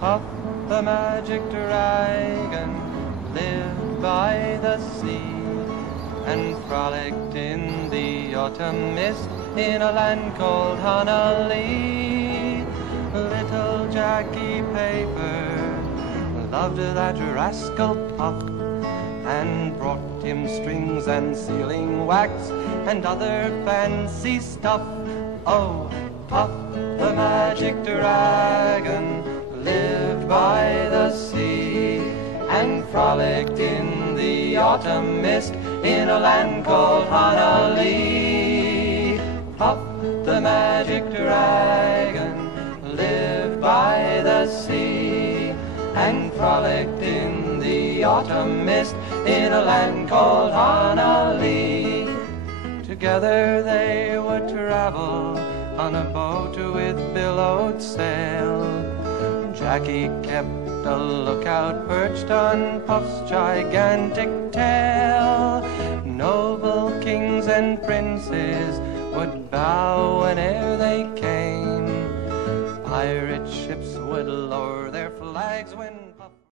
Puff the magic dragon lived by the sea and frolicked in the autumn mist in a land called Honolulu. Little Jackie Paper loved that rascal Puff and brought him strings and sealing wax and other fancy stuff. Oh, Puff the magic dragon lived by the sea and frolicked in the autumn mist in a land called Honolulu. Puff the magic dragon lived by the sea and frolicked in the autumn mist in a land called Honolulu. Together they would travel on a boat with billowed sail. Jackie kept a lookout perched on Puff's gigantic tail. Noble kings and princes would bow whene'er they came. Pirate ships would lower their flags when